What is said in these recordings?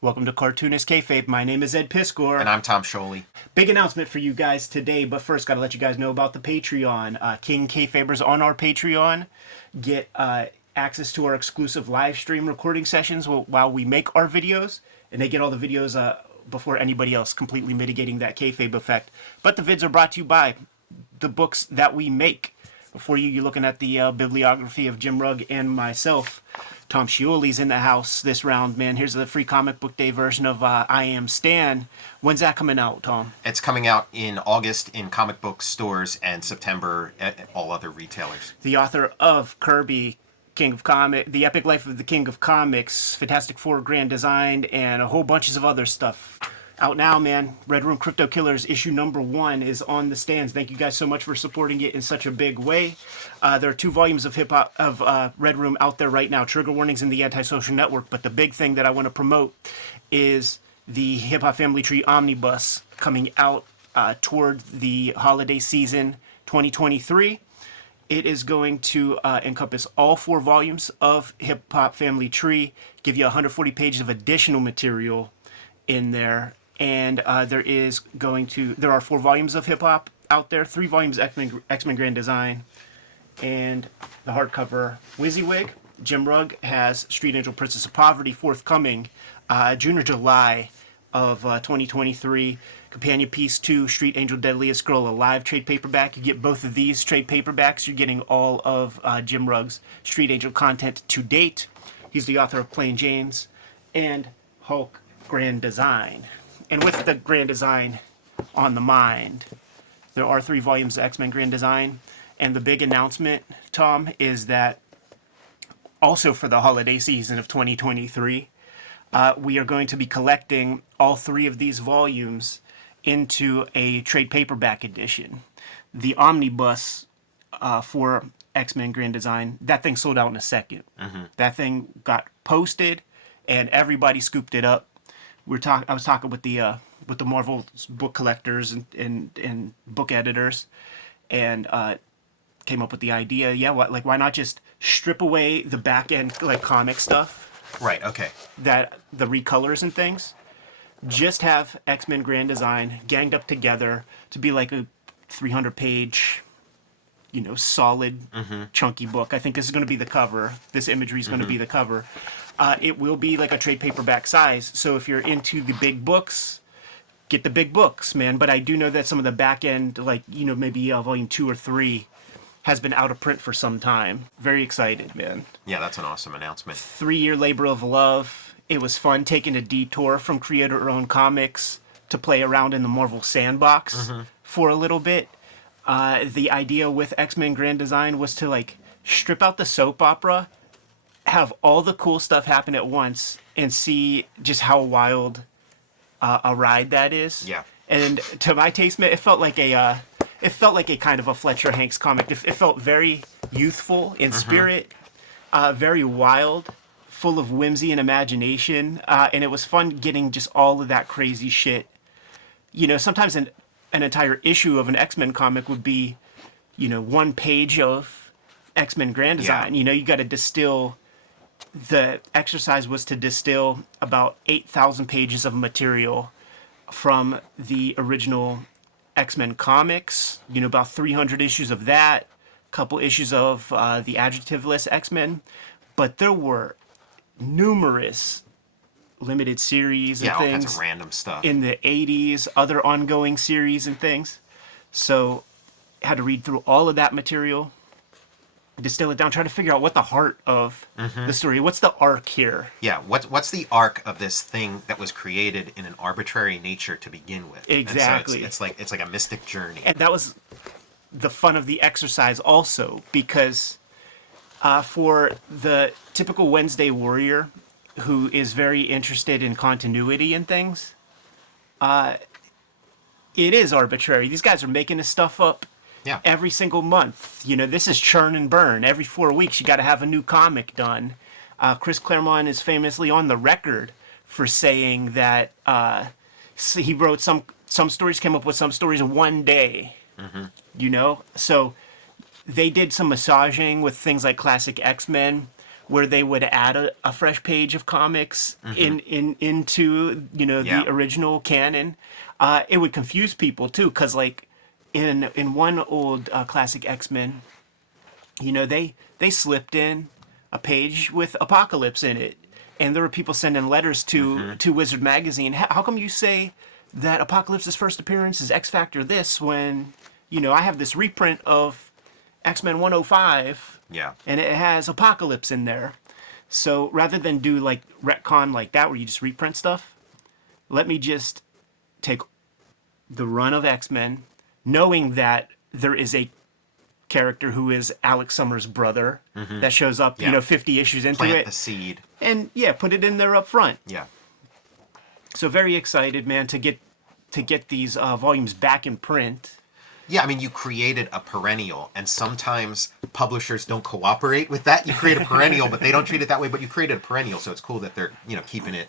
Welcome to Cartoonist Kayfabe. My name is Ed Piscor. And I'm Tom Scholey. Big announcement for you guys today, but first, gotta let you guys know about the Patreon. King Kayfabers on our Patreon get access to our exclusive live stream recording sessions while we make our videos, and they get all the videos before anybody else, completely mitigating that kayfabe effect. But the vids are brought to you by the books that we make. Before you're looking at the bibliography of Jim Rugg and myself. Tom Scioli's in the house this round, man. Here's the free comic book day version of I Am Stan. When's that coming out, Tom? It's coming out in August in comic book stores and September at all other retailers. The author of Kirby, King of Comics, The Epic Life of the King of Comics, Fantastic Four Grand Design, and a whole bunches of other stuff. Out now, man. Red Room Crypto Killers issue number 1 is on the stands. Thank you guys so much for supporting it in such a big way. There are 2 volumes of Red Room out there right now. Trigger Warnings in the Antisocial Network. But the big thing that I want to promote is the Hip Hop Family Tree Omnibus coming out toward the holiday season 2023. It is going to encompass all 4 volumes of Hip Hop Family Tree, give you 140 pages of additional material in there. And there are 4 volumes of hip hop out there, 3 volumes X-Men Grand Design, and the hardcover WYSIWYG. Jim Rugg has Street Angel Princess of Poverty forthcoming June or July of 2023. Companion Piece 2, Street Angel Deadliest Girl, a live trade paperback. You get both of these trade paperbacks. You're getting all of Jim Rugg's Street Angel content to date. He's the author of Plain James and Hulk Grand Design. And with the Grand Design on the mind, there are 3 volumes of X-Men Grand Design. And the big announcement, Tom, is that also for the holiday season of 2023, we are going to be collecting all 3 of these volumes into a trade paperback edition. The omnibus for X-Men Grand Design, that thing sold out in a second. Mm-hmm. That thing got posted, and everybody scooped it up. I was talking with the Marvel book collectors and book editors, and came up with the idea. Yeah, why not just strip away the back end comic stuff? Right. Okay. That the recolors and things. Just have X-Men Grand Design ganged up together to be like a 300-page, solid, chunky book. I think this is going to be the cover. This imagery is going to be the cover. It will be like a trade paperback size. So if you're into the big books, get the big books, man. But I do know that some of the back end, maybe volume 2 or 3, has been out of print for some time. Very excited, man. Yeah, that's an awesome announcement. 3-year labor of love. It was fun taking a detour from creator-owned comics to play around in the Marvel sandbox for a little bit. The idea with X-Men Grand Design was to strip out the soap opera, have all the cool stuff happen at once, and see just how wild a ride that is. Yeah. And to my taste, it felt like a kind of a Fletcher Hanks comic. It felt very youthful in spirit, very wild, full of whimsy and imagination, and it was fun getting just all of that crazy shit. Sometimes an entire issue of an X-Men comic would be, 1 page of X-Men Grand Design. Yeah. You got to distill. The exercise was to distill about 8,000 pages of material from the original X-Men comics, about 300 issues of that, a couple issues of the adjectiveless X-Men, but there were numerous limited series and all things kinds of random stuff in the 80s, other ongoing series and things. So had to read through all of that material, distill it down, try to figure out what the heart of the story, what's the arc here. Yeah, what's the arc of this thing that was created in an arbitrary nature to begin with? Exactly. And so it's like a mystic journey. And that was the fun of the exercise also, because for the typical Wednesday warrior who is very interested in continuity and things, it is arbitrary. These guys are making this stuff up every single month. This is churn and burn. Every 4 weeks, you got to have a new comic done. Chris Claremont is famously on the record for saying that he wrote some stories, came up with some stories in 1 day. So they did some massaging with things like Classic X-Men, where they would add a fresh page of comics into Yeah. the original canon. It would confuse people too, because like in one old classic X-Men, they slipped in a page with Apocalypse in it, and there were people sending letters to Wizard Magazine. How come you say that Apocalypse's first appearance is X Factor this when I have this reprint of X-Men 105, Yeah. and it has Apocalypse in there. So rather than do like retcon like that where you just reprint stuff, let me just take the run of X-Men, knowing that there is a character who is Alex Summers' brother that shows up, Yeah. 50 issues into Plant it, the seed. and put it in there up front. Yeah. So very excited, man, to get these volumes back in print. Yeah, I mean, you created a perennial, and sometimes publishers don't cooperate with that. You create a perennial, but they don't treat it that way. But you created a perennial, so it's cool that they're keeping it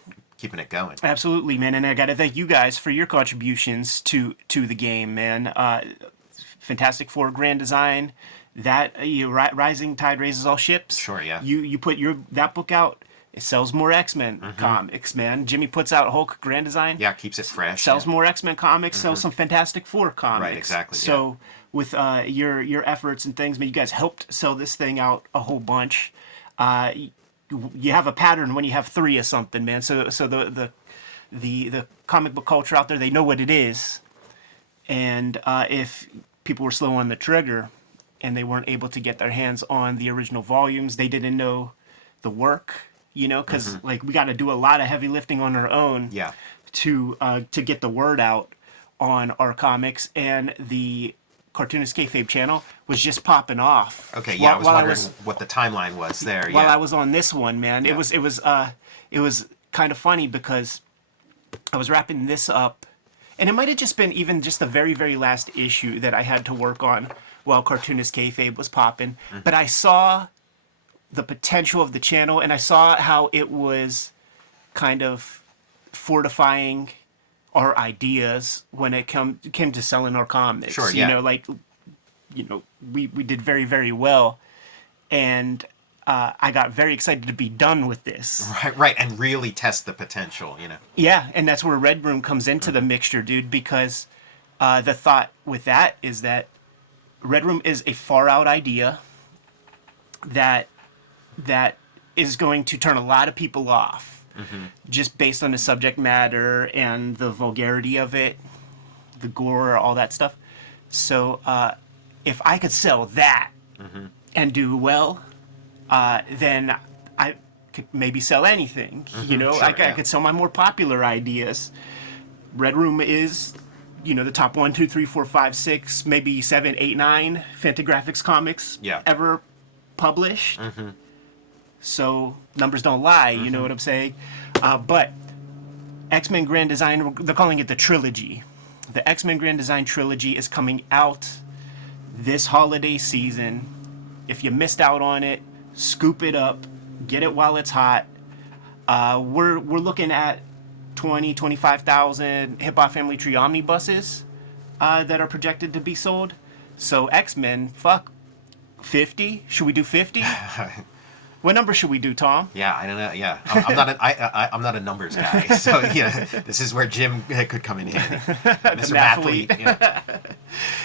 going. Absolutely, man, and I got to thank you guys for your contributions to the game, man. Fantastic Four grand design. That Rising Tide raises all ships. Sure, yeah. You put that book out. It sells more X-Men comics, man. Jimmy puts out Hulk grand design. Yeah, keeps it fresh. Sells yeah. more X-Men comics. Sells some Fantastic Four comics. Right, exactly, So with your efforts and things, man, you guys helped sell this thing out a whole bunch. You have a pattern when you have 3 of something, man. So the comic book culture out there, they know what it is. And if people were slow on the trigger and they weren't able to get their hands on the original volumes, they didn't know the work, because like we got to do a lot of heavy lifting on our own Yeah. to get the word out on our comics, and the Cartoonist Kayfabe channel was just popping off. Okay, yeah, While I was wondering what the timeline was there. While yeah. I was on this one, man, Yeah. it was kind of funny because I was wrapping this up, and it might have just been even just the very, very last issue that I had to work on while Cartoonist Kayfabe was popping. But I saw the potential of the channel, and I saw how it was kind of fortifying our ideas when it came to selling our comics. Sure, yeah. We did very, very well, and I got very excited to be done with this. Right, and really test the potential, Yeah, and that's where Red Room comes into the mixture, dude, because the thought with that is that Red Room is a far out idea that is going to turn a lot of people off just based on the subject matter and the vulgarity of it, the gore, all that stuff. So if I could sell that and do well, then I could maybe sell anything. Sure, I yeah. could sell my more popular ideas. Red Room is, the top 1, 2, 3, 4, 5, 6, maybe 7, 8, 9 Fantagraphics comics Yeah. ever published. So numbers don't lie, you know what I'm saying? But X-Men Grand Design, they're calling it the Trilogy. The X-Men Grand Design Trilogy is coming out this holiday season. If you missed out on it, scoop it up, get it while it's hot. We're looking at 25,000 Hip Hop Family Tree omnibuses that are projected to be sold. So X-Men, 50? Should we do 50? What number should we do, Tom? Yeah, I don't know. Yeah, I'm not a numbers guy, so this is where Jim could come in handy. Mr. Mathlete. Yeah.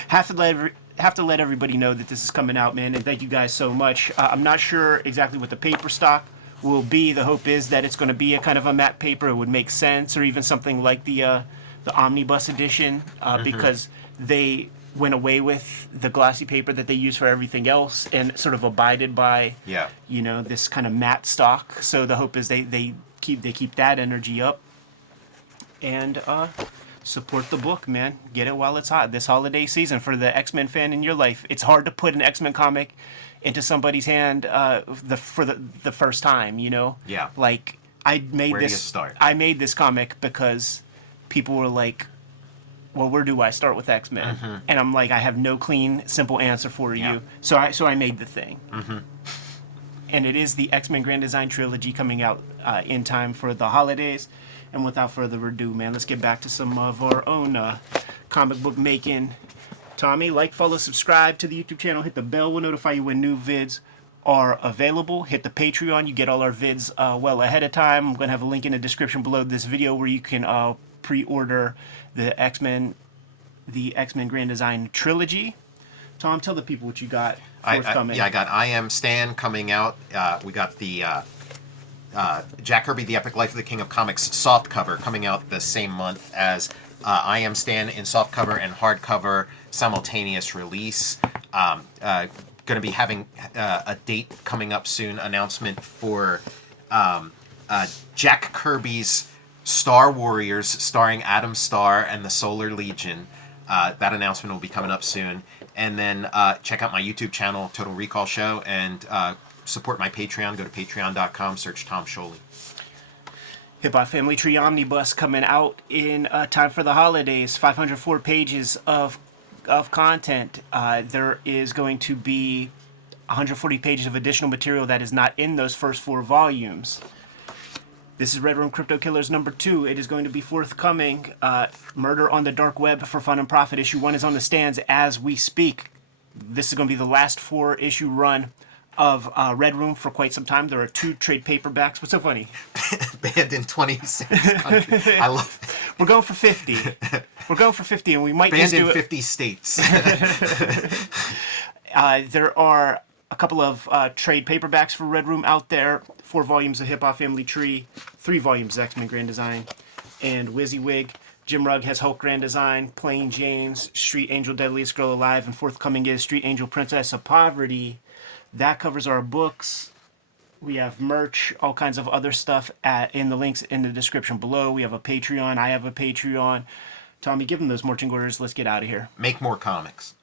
Have to let everybody know that this is coming out, man, and thank you guys so much. I'm not sure exactly what the paper stock will be. The hope is that it's going to be a kind of a matte paper. It would make sense, or even something like the omnibus edition, because they went away with the glossy paper that they use for everything else and sort of abided by this kind of matte stock. So the hope is they keep that energy up and support the book, man. Get it while it's hot this holiday season for the X-Men fan in your life. It's hard to put an X-Men comic into somebody's hand for the first time, Yeah. Like I made Where do this you start? I made this comic because people were like, well, where do I start with X-Men? And I'm like, I have no clean, simple answer for Yeah. you. So I made the thing. And it is the X-Men Grand Design Trilogy coming out in time for the holidays. And without further ado, man, let's get back to some of our own comic book making. Tommy, like, follow, subscribe to the YouTube channel. Hit the bell. We'll notify you when new vids are available. Hit the Patreon. You get all our vids well ahead of time. I'm going to have a link in the description below this video where you can pre-order the X-Men Grand Design Trilogy. Tom, tell the people what you got forthcoming. I got I Am Stan coming out. We got the Jack Kirby, The Epic Life of the King of Comics soft cover coming out the same month as I Am Stan in soft cover and hardcover simultaneous release. Going to be having a date coming up soon, announcement for Jack Kirby's Star Warriors starring Adam Starr and the Solar Legion. That announcement will be coming up soon. And then check out my YouTube channel, Total Recall Show, and support my Patreon. Go to patreon.com, search Tom Scholey. Hip Hop Family Tree Omnibus coming out in time for the holidays. 504 pages of content. There is going to be 140 pages of additional material that is not in those first 4 volumes. This is Red Room Crypto Killers number 2. It is going to be forthcoming. Murder on the Dark Web for Fun and Profit. Issue 1 is on the stands as we speak. This is going to be the last 4-issue run of Red Room for quite some time. There are 2 trade paperbacks. What's so funny? Banned in 26 countries. I love it. We're going for 50. We're going for 50, and we might Banned just do in it. 50 states. There are a couple of trade paperbacks for Red Room out there. 4 volumes of Hip Hop Family Tree, 3 volumes of X-Men Grand Design, and WYSIWYG. Jim Rugg has Hulk Grand Design, Plain James, Street Angel Deadliest Girl Alive, and forthcoming is Street Angel Princess of Poverty. That covers our books. We have merch, all kinds of other stuff in the links in the description below. We have a Patreon. I have a Patreon. Tommy, give them those marching orders. Let's get out of here. Make more comics.